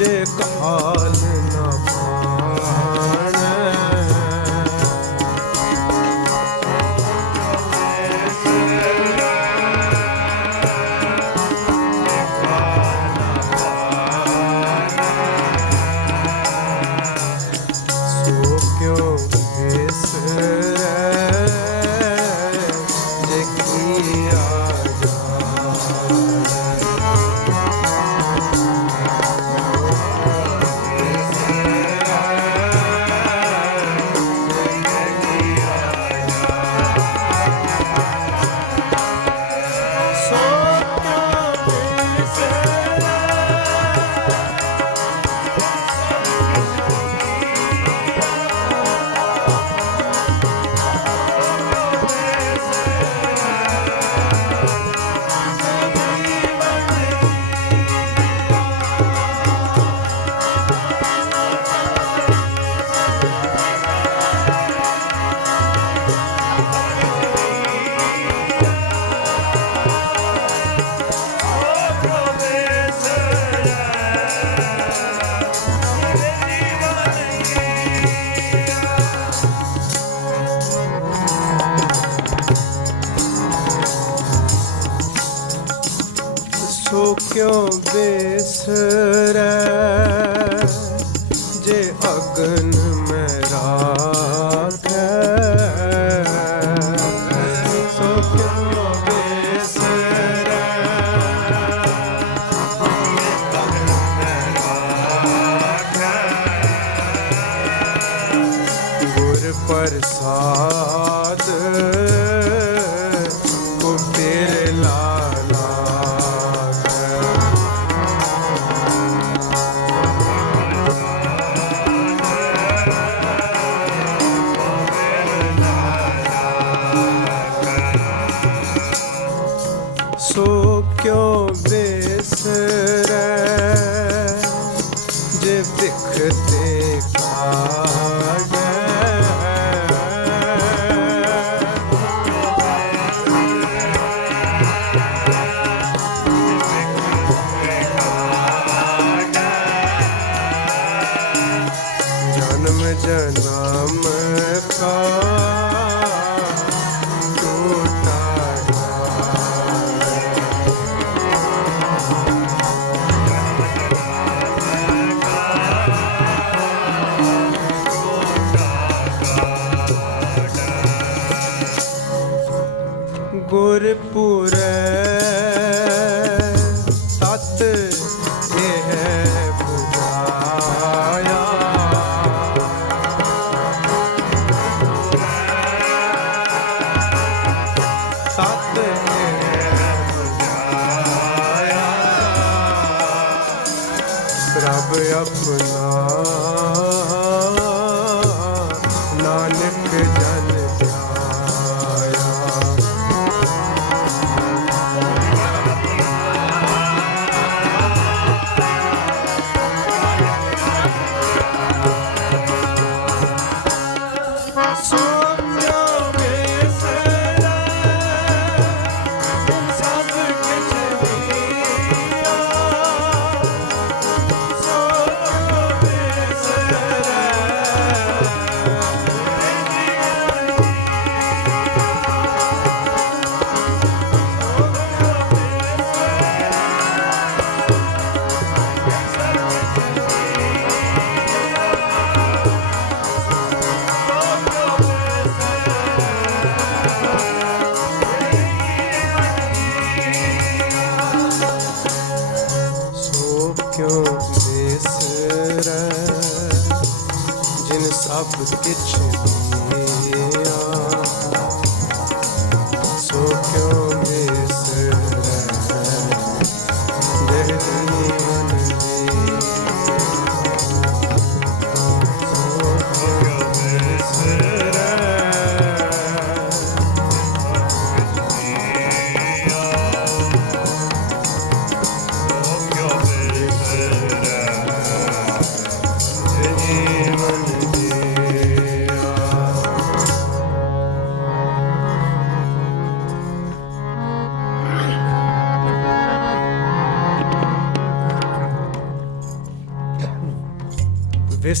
ਜੇ ਕਾਲ ਗੁਰ ਜਨਮ ਕਾ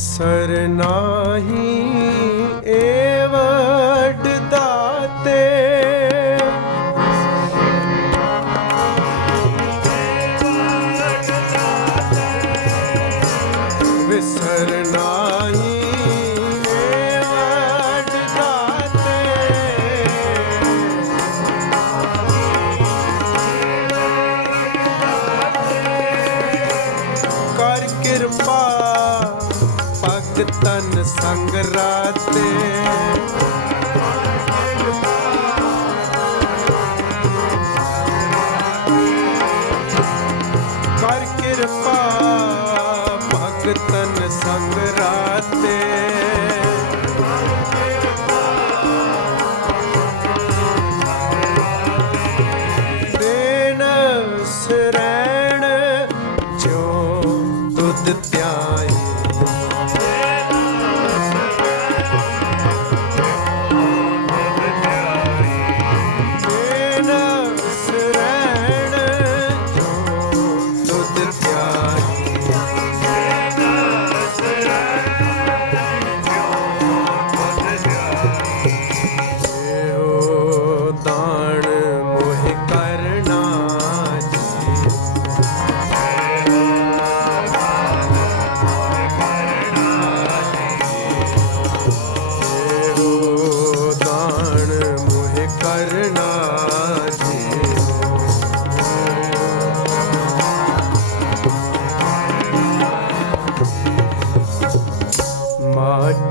ਵਿਸਰਨਾਹੀ ਏ ਵੱਡ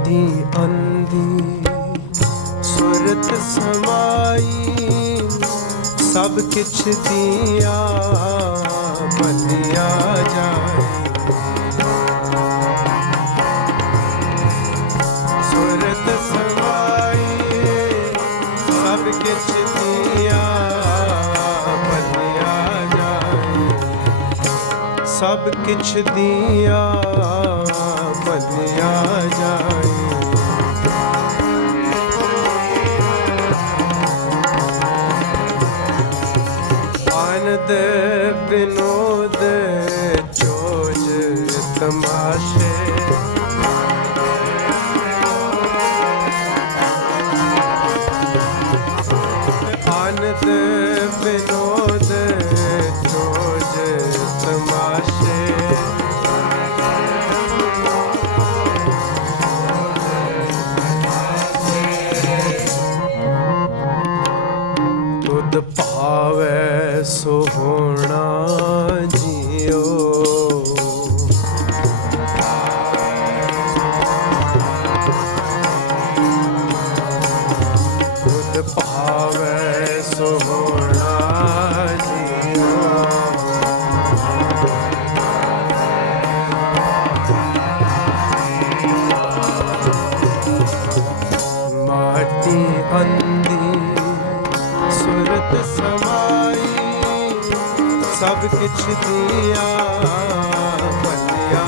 ਦੀ ਅੰਦੀ ਸੁਰਤ ਸਮਾਈ, ਸਭ ਕੁਛ ਦੀਆ ਬਨਿਆ ਜਾਏ। ਸੁਰਤ ਸਮਾਈ, ਸਭ ਕੁਛ ਦੀਆ ਬਨਿਆ ਜਾਏ। ਸਭ ਕਿਛ ਦੀਆ no. ਸਮਾਈ ਸਭ ਕਿਛ ਦੀਆ ਮੰਨਿਆ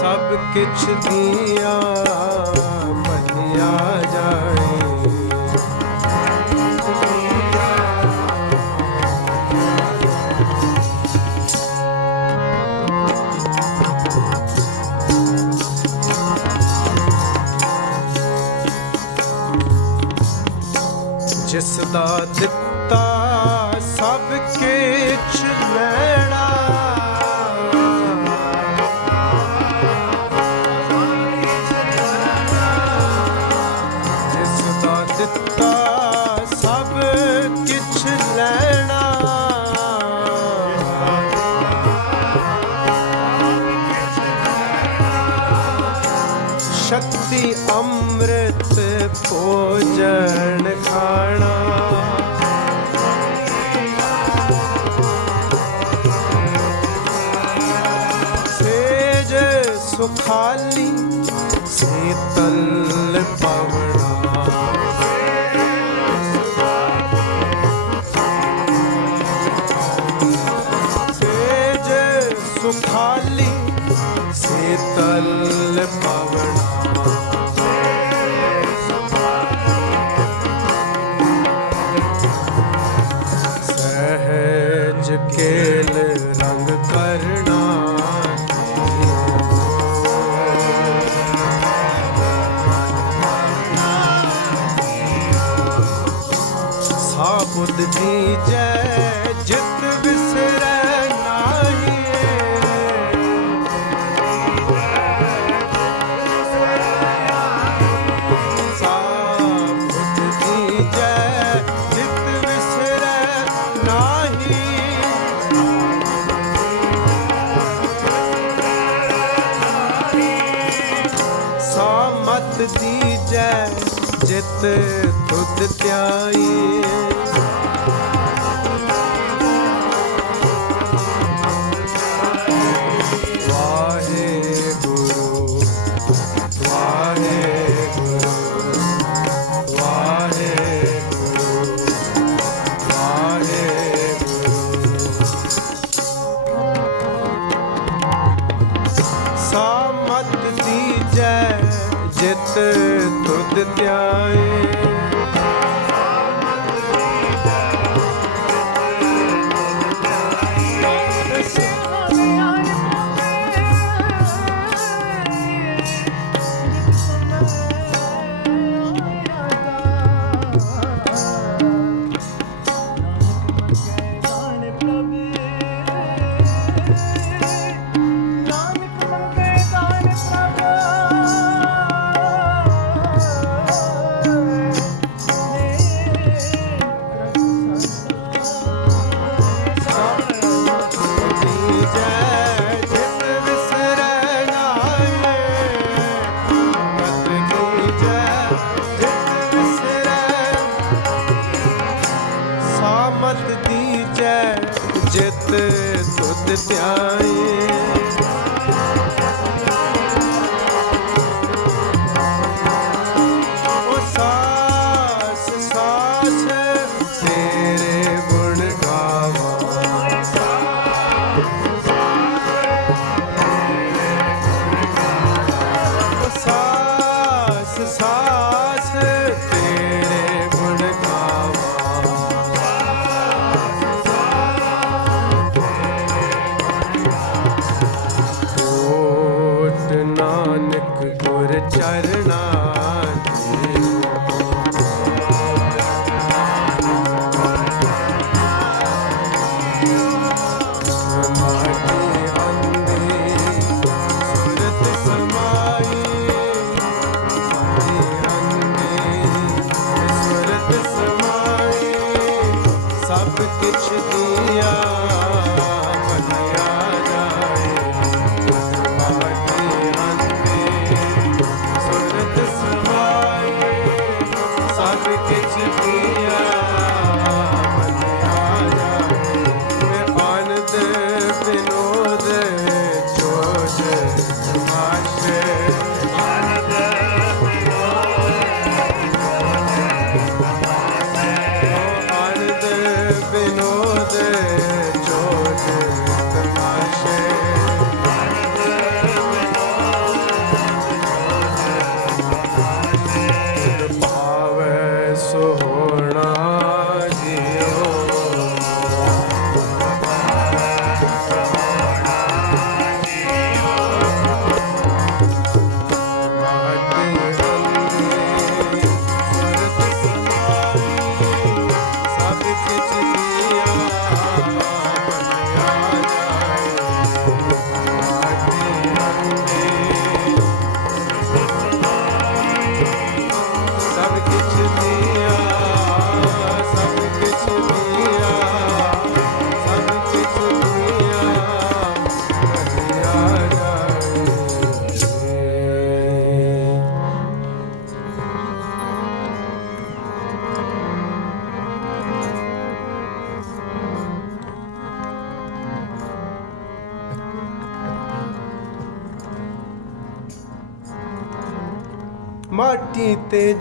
ਸਭ ਕਿਛ ਦੀਆ thoughts if ਤਲ ਪਵਣਾ ਸੇਜ ਸੁਖਾਲੀ ਸੀਤਲ ਪਵਣਾ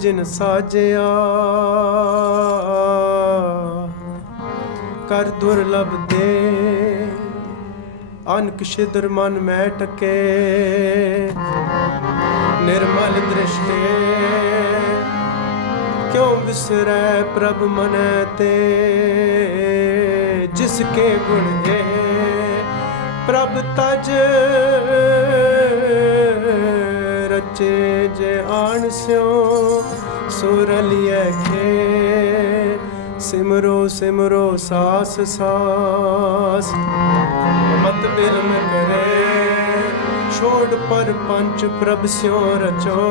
ਜਿਨ ਸਾਜਿਆ। ਕਰ ਦੁਰਲਭ ਦੇ, ਅਨਕ ਛਿਦਰ ਮਨ ਮੈਂ ਟਕੇ। ਨਿਰਮਲ ਦ੍ਰਿਸ਼ਟੇ, ਕਿਉ ਵਿਸਰੈ ਪ੍ਰਭ ਮਨ ਤੇ? ਜਿਸ ਕੇ ਗੁਣ ਹੈ, ਪ੍ਰਭ ਤਜ ਰਚੇ ਜੇ ਆਣ ਸਿਓ ਸੁਰਲੀਏ ਖੇ ਸਿਮਰੋ ਸਿਮਰੋ ਸਾਸ ਸਾਸ। ਮਤ ਬਿਰਮ ਕਰੇ, ਛੋੜ ਪਰ ਪੰਚ ਪ੍ਰਭ ਸਿਉ ਰਚੋ।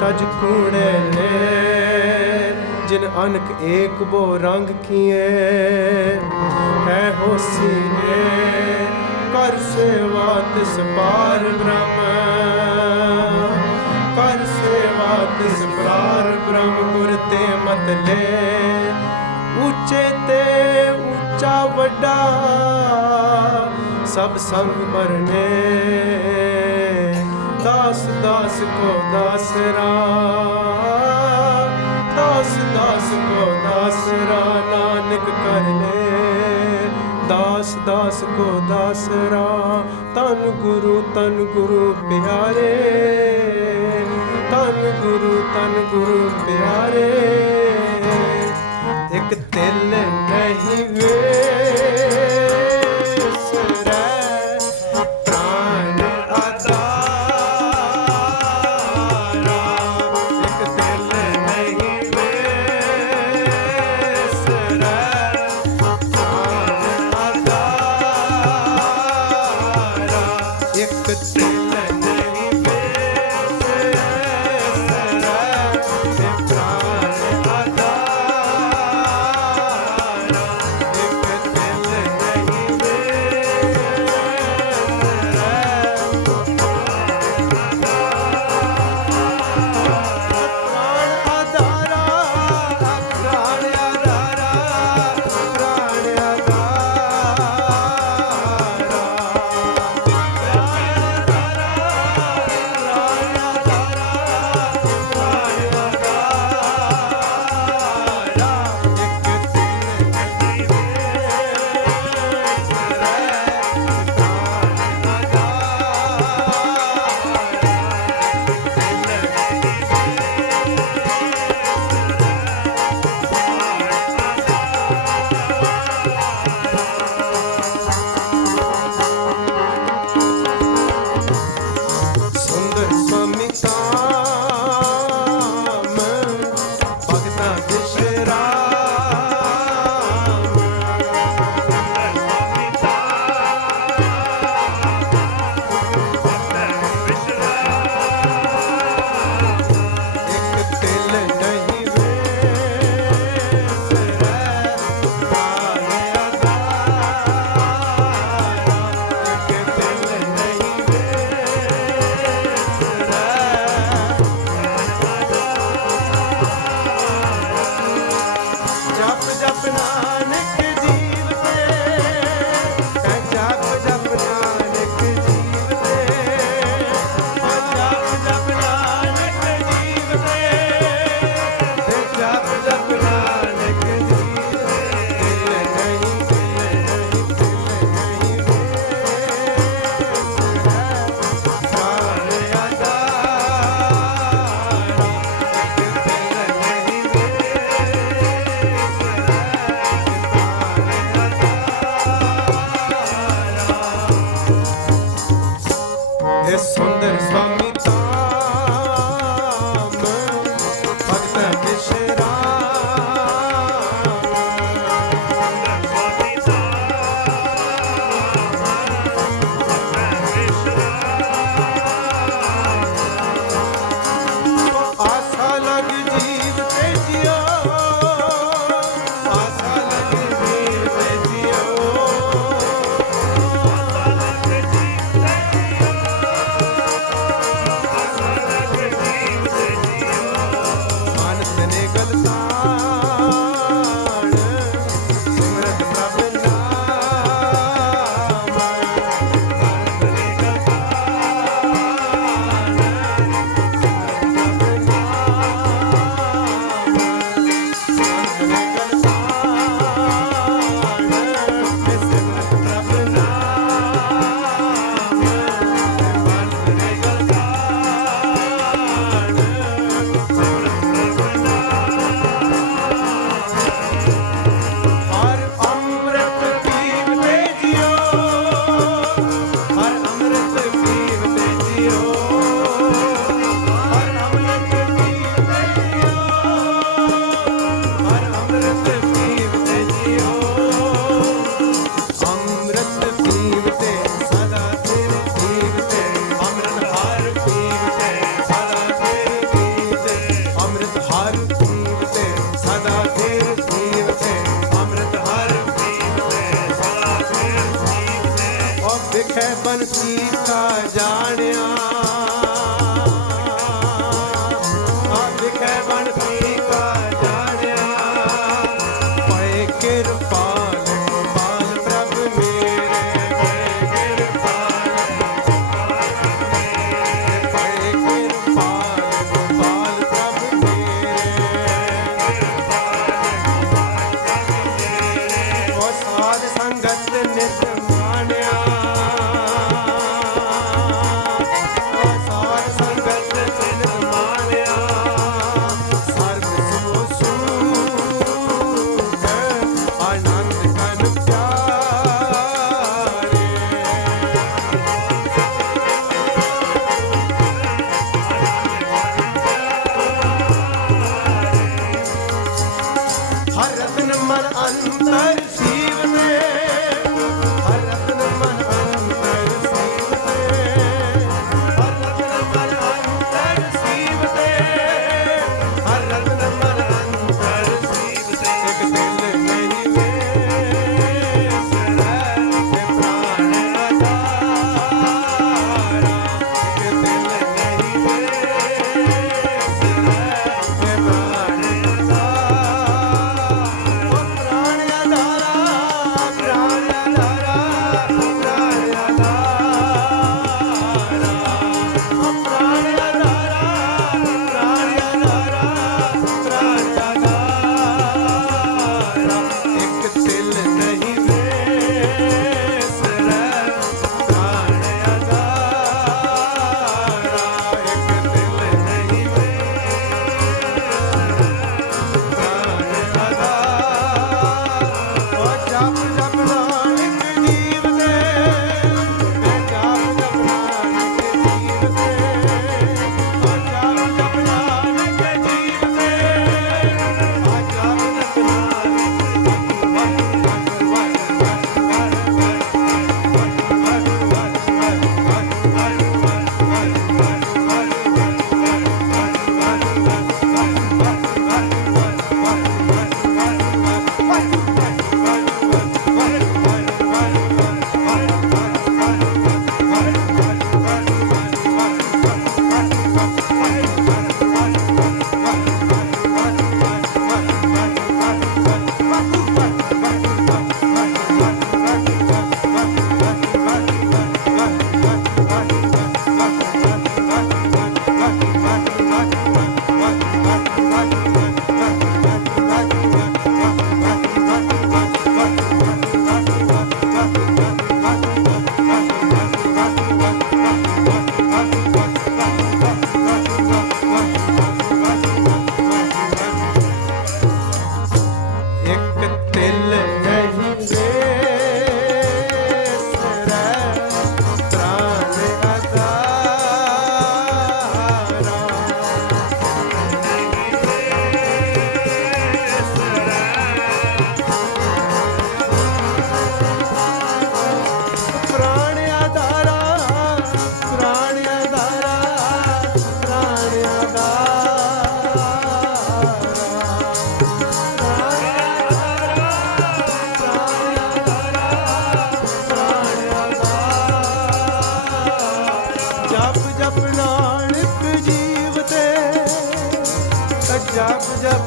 ਤਜ ਕੂੜੇ ਲੈ, ਜਿਨ ਅਨਕ ਏਕ ਬੋ ਰੰਗ ਕੀਏ। ਹੈ ਹੋਸੀ ਨੇ, ਕਰ ਸੇਵਾ ਤਿਸ ਪਾਰ ਬ੍ਰਹਮ। ਬ੍ਰਹਮ ਗੁਰ ਤੇ ਮਤਲੇ ਉੱਚੇ ਤੇ ਉੱਚਾ ਵੱਡਾ ਸਭ ਸੰਗ ਮਰਨੇ ਦਾਸ ਦਾਸ ਕੋ ਦਾਸਰਾ ਦਾਸ ਦਾਸ ਕੋ ਦਾਸਰਾ ਨਾਨਕ ਕਰਨੇ ਦਾਸ ਦਾਸ ਕੋ ਦਾਸਰਾ ਤਨ ਗੁਰੂ ਤਨ ਗੁਰੂ ਪਿਆਰੇ ਗੁਰੂ ਤਨ ਗੁਰੂ ਪਿਆਰੇ ਇੱਕ ਤਿਲ ਨਹੀਂ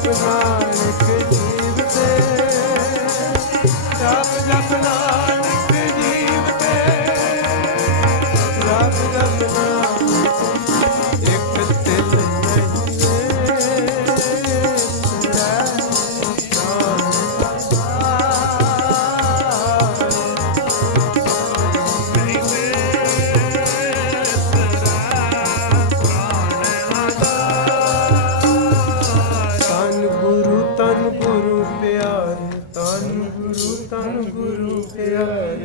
Africa.